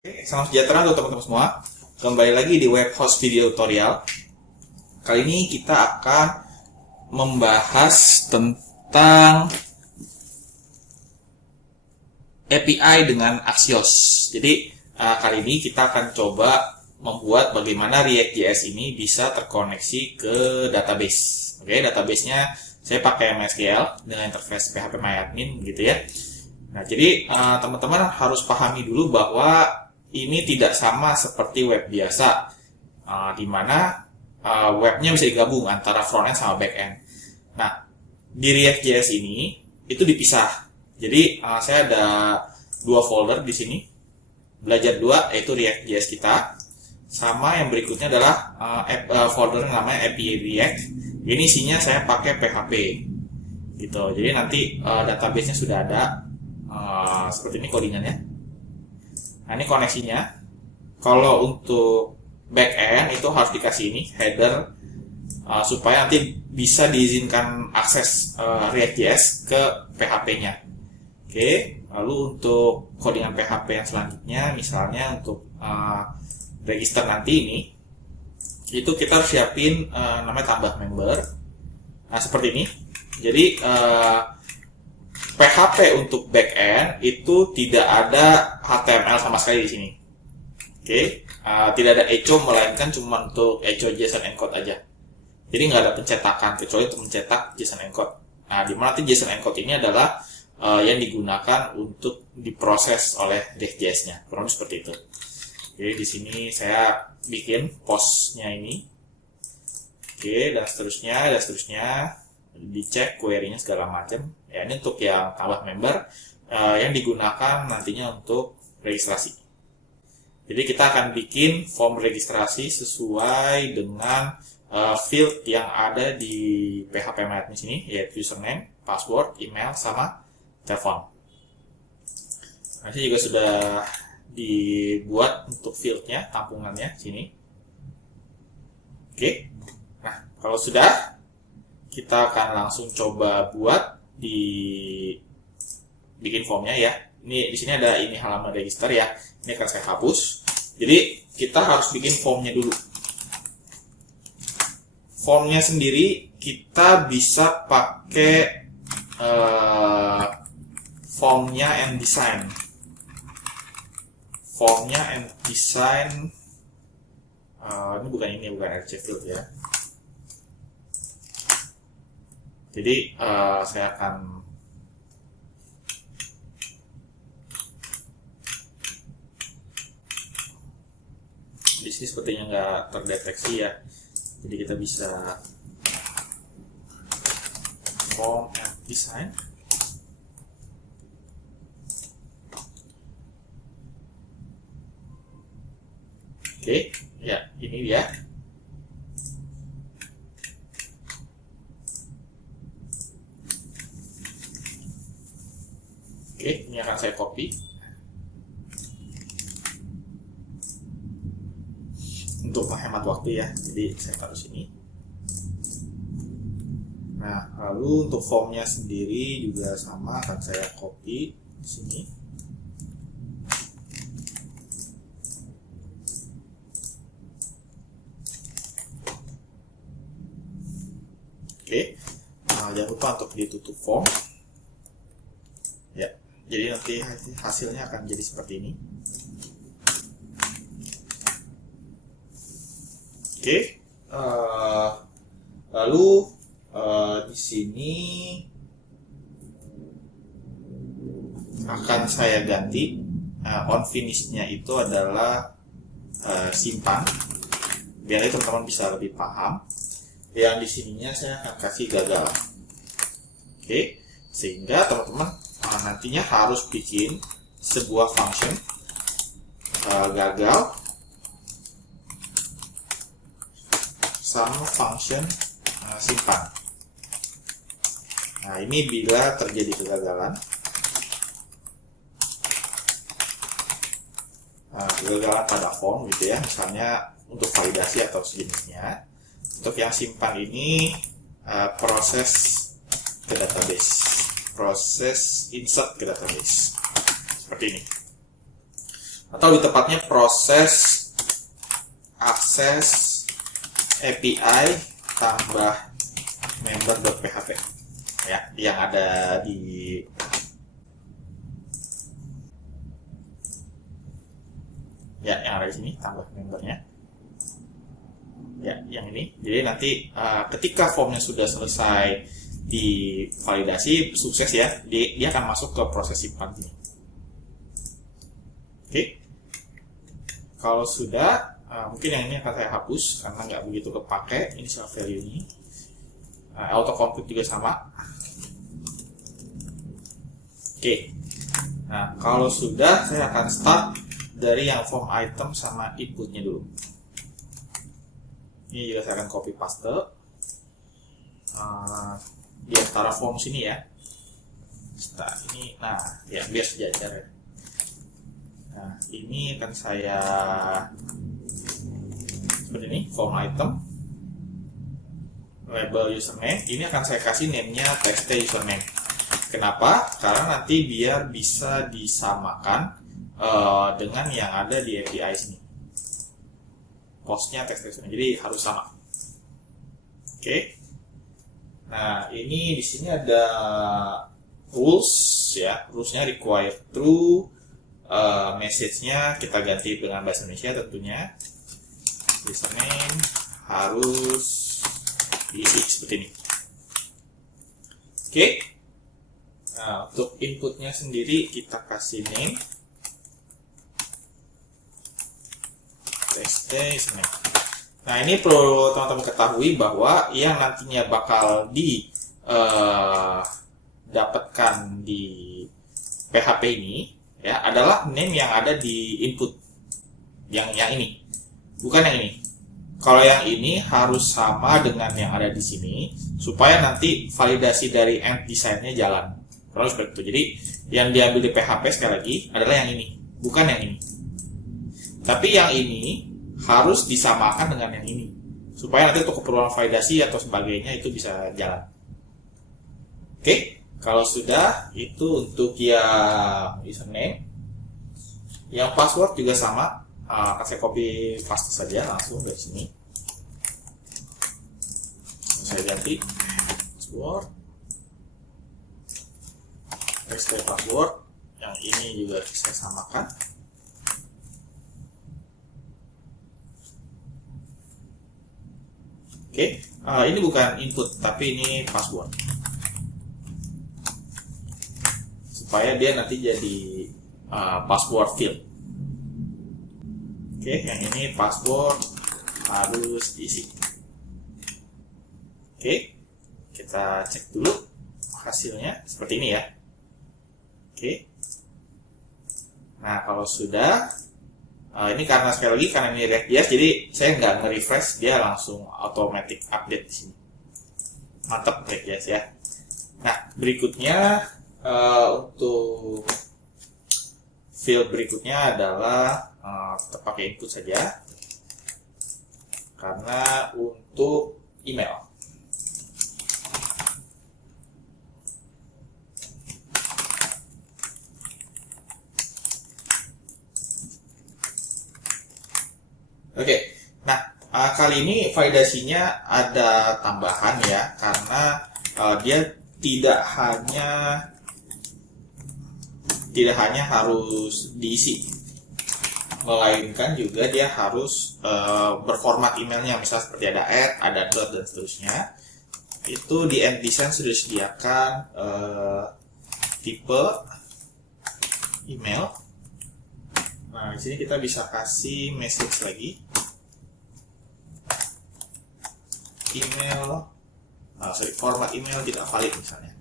Oke, salam sejahtera untuk teman-teman semua. Kembali lagi di web host video tutorial. Kali ini kita akan membahas tentang API dengan Axios. Jadi kali ini kita akan coba membuat bagaimana React.js ini bisa terkoneksi ke database. Oke, databasenya saya pakai MySQL dengan interface PHP-MyAdmin gitu ya. Nah, jadi teman-teman harus pahami dulu bahwa ini tidak sama seperti web biasa, di mana webnya bisa digabung antara frontend sama backend. Nah, di React.js ini itu dipisah. Jadi saya ada dua folder di sini, belajar dua, yaitu React.js kita, sama yang berikutnya adalah folder yang namanya API React. Ini isinya saya pakai PHP, gitu. Jadi nanti database-nya sudah ada seperti ini codingannya. Nah, ini koneksinya. Kalau untuk backend itu harus dikasih ini header supaya nanti bisa diizinkan akses React.js ke PHP-nya. Oke, lalu untuk codingan PHP yang selanjutnya, misalnya untuk register nanti ini, itu kita harus siapin namanya tambah member. Nah, seperti ini. Jadi PHP untuk backend itu tidak ada HTML sama sekali di sini. Oke, tidak ada echo, melainkan cuma untuk echo JSON encode aja. Jadi nggak ada pencetakan kecuali untuk mencetak JSON encode. Nah, di mana nanti JSON encode ini adalah yang digunakan untuk diproses oleh React.js-nya. Kurang lebih seperti itu. Jadi di sini saya bikin postnya ini. Oke, dan seterusnya. Dicek query-nya segala macam. Ya, ini untuk yang tambah member yang digunakan nantinya untuk registrasi. Jadi kita akan bikin form registrasi sesuai dengan field yang ada di PHP-MyAdmin sini, yaitu username, password, email, sama telepon. Nanti juga sudah dibuat untuk fieldnya, tampungannya sini. Oke. Nah, kalau sudah, kita akan langsung coba buat bikin formnya ya. Ini di sini ada ini halaman register ya. Ini akan saya hapus. Jadi kita harus bikin formnya dulu. Formnya sendiri kita bisa pakai formnya and design. Formnya and design. Ini bukan RC field ya. Jadi saya akan di sini sepertinya nggak terdeteksi ya. Jadi kita bisa form and design. Oke, ya ini dia. Oke, ini akan saya copy untuk menghemat waktu ya. Jadi saya taruh sini. Nah, lalu untuk formnya sendiri juga sama, akan saya copy di sini. Oke, nah, jangan lupa untuk ditutup form. Ya. Jadi nanti hasilnya akan jadi seperti ini. Oke, lalu di sini akan saya ganti on finish-nya itu adalah simpan, biar teman-teman bisa lebih paham. Yang di sininya saya akan kasih gagal. Oke, sehingga teman-teman nantinya harus bikin sebuah function gagal sama function simpan. Nah, ini bila terjadi kegagalan, kegagalan pada form gitu ya, misalnya untuk validasi atau sejenisnya. Untuk yang simpan ini proses ke database, proses insert ke database seperti ini. atau lebih tepatnya proses akses API tambah member.php ya, yang ada di yang ada di sini, tambah membernya ya, yang ini. Jadi nanti ketika formnya sudah selesai divalidasi sukses ya, dia akan masuk ke proses simpan ini. Oke. Kalau sudah, mungkin yang ini akan saya hapus karena nggak begitu kepake initial value ini. Auto complete juga sama. Oke. Nah, kalau sudah, saya akan start dari yang form item sama inputnya dulu. Ini juga saya akan copy paste di antara form sini ya. Nah, ini, ya biar sejajar ya. Nah, ini akan saya seperti ini, form item, label username. Ini akan saya kasih name-nya txt username. Kenapa? Karena nanti biar bisa disamakan dengan yang ada di API sini. Postnya txt username, jadi harus sama. Oke. Nah, ini di sini ada rules ya. Rulesnya require true. Message-nya kita ganti dengan bahasa Indonesia tentunya. Username harus diisi seperti ini. Oke. Nah, untuk inputnya sendiri kita kasih name txt username. Nah, ini perlu teman-teman ketahui bahwa yang nantinya bakal dapatkan di PHP ini ya adalah name yang ada di input yang ini, bukan yang ini. Kalau yang ini harus sama dengan yang ada di sini supaya nanti validasi dari end design-nya jalan. Kalau seperti itu. Jadi yang diambil di PHP sekali lagi adalah yang ini, bukan yang ini. Tapi yang ini harus disamakan dengan yang ini supaya nanti untuk keperluan validasi atau sebagainya itu bisa jalan. Oke. Kalau sudah, itu untuk yang username. Yang password juga sama. Saya copy paste saja langsung dari sini. Saya ganti password. Txt password. Yang ini juga saya samakan. Oke. Ini bukan input, tapi ini password. Supaya dia nanti jadi password field. Oke, yang ini password harus diisi. Oke, kita cek dulu hasilnya seperti ini ya. Oke. Nah, kalau sudah, ini karena sekali lagi karena ini React.js, jadi saya nggak nge-refresh, dia langsung automatic update di sini. Mantap React.js ya. Nah, berikutnya untuk field berikutnya adalah kita pakai input saja karena untuk email. Oke, nah kali ini validasinya ada tambahan ya karena dia tidak hanya harus diisi, melainkan juga dia harus berformat emailnya, misalnya seperti ada @ ada dot dan seterusnya. Itu di end design sudah disediakan tipe email. Nah, di sini kita bisa kasih message lagi, email, format email tidak valid misalnya.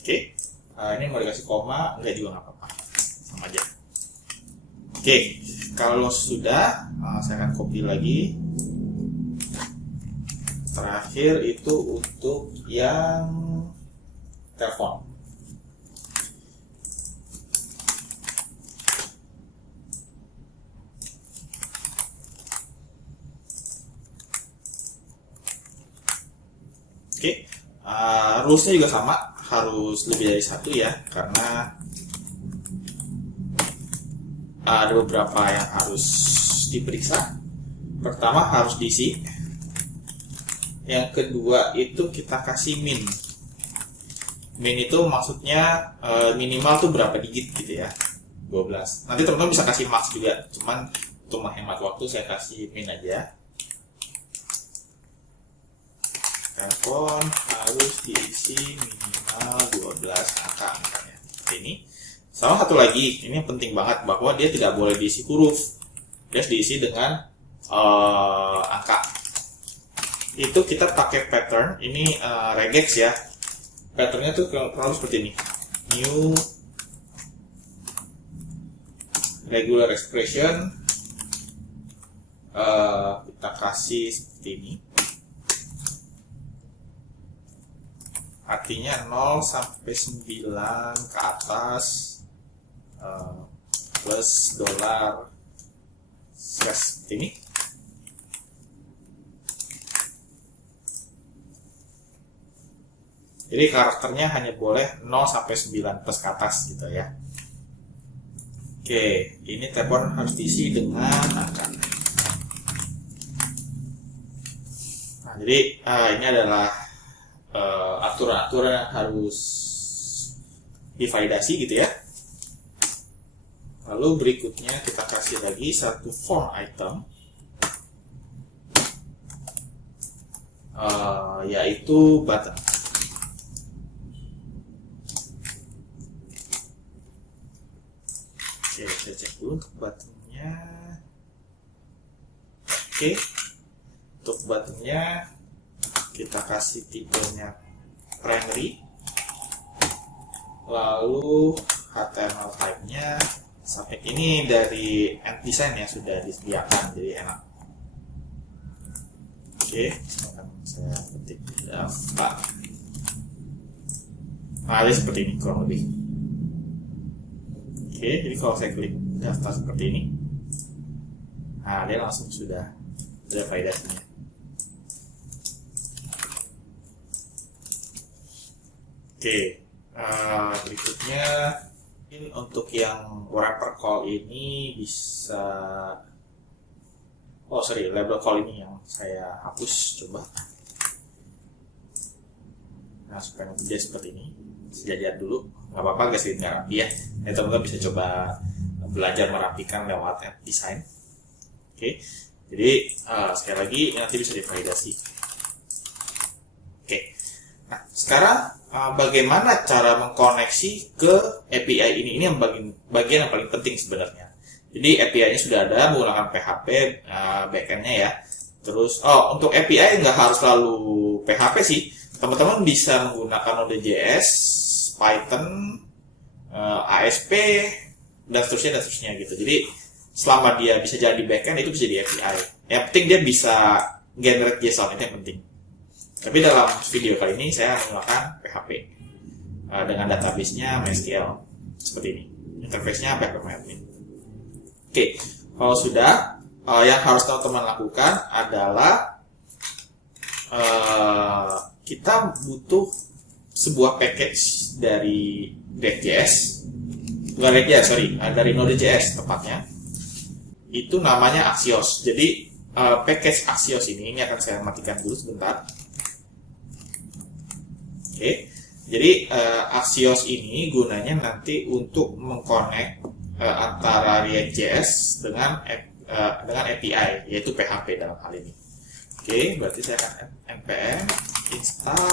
Oke, ini mau dikasih koma, enggak juga nggak apa-apa, sama aja. Oke, kalau sudah, saya akan copy lagi. Terakhir itu untuk yang telepon. Oke, rulesnya juga sama, harus lebih dari satu ya, karena ada beberapa yang harus diperiksa. Pertama harus diisi, yang kedua itu kita kasih min. Min itu maksudnya minimal tuh berapa digit gitu ya, 12. Nanti teman-teman bisa kasih max juga, cuman untuk menghemat waktu saya kasih min aja. Telepon harus diisi minimal 12 angka misalnya. Ini sama satu lagi, ini yang penting banget, bahwa dia tidak boleh diisi huruf, dia harus diisi dengan angka. Itu kita pakai pattern ini, regex ya. Patternnya tuh kurang seperti ini, new regular expression, kita kasih seperti ini, artinya 0 sampai 9 ke atas, plus dolar slash ini. Jadi karakternya hanya boleh 0 sampai 9 plus ke atas gitu ya. Oke, ini telepon harus diisi dengan angka. Nah, jadi ini adalah aturan-aturan yang harus divalidasi gitu ya. Lalu berikutnya kita kasih lagi satu form item, yaitu button. Oke, saya cek dulu untuk buttonnya. Oke, untuk buttonnya kita kasih tipenya primary, lalu HTML type-nya sampai ini dari end design ya, sudah disediakan, jadi enak. Oke, akan saya ketik daftar. Nah, ini seperti ini kurang lebih. Oke, jadi kalau saya klik daftar seperti ini, nah dia langsung sudah ada validasinya. Oke, berikutnya untuk yang wrapper call ini bisa, label call ini yang saya hapus coba. Nah, supaya dia seperti ini, sejajar dulu, nggak apa-apa guys, ini nggak rapi ya. Nah, teman-teman bisa coba belajar merapikan lewat app design. Oke, jadi sekali lagi nanti bisa divalidasi. Oke, nah sekarang bagaimana cara mengkoneksi ke API ini? Ini yang bagian yang paling penting sebenarnya. Jadi API-nya sudah ada menggunakan PHP backend-nya ya. Terus, untuk API nggak harus selalu PHP sih. Teman-teman bisa menggunakan Node.js, Python, ASP, dan seterusnya gitu. Jadi selama dia bisa jadi di backend, itu bisa di API. Yang penting dia bisa generate JSON, itu yang penting. Tapi dalam video kali ini saya menggunakan PHP dengan database-nya MySQL seperti ini. Interface-nya PHP-Admin. Oke, kalau sudah, yang harus teman-teman lakukan adalah kita butuh sebuah package dari React.js, bukan React.js, dari Node.js tepatnya. Itu namanya Axios. Jadi package Axios ini akan saya matikan dulu sebentar. Oke, jadi Axios ini gunanya nanti untuk mengkonek antara React.js dengan API, yaitu PHP dalam hal ini. Oke, berarti saya akan npm install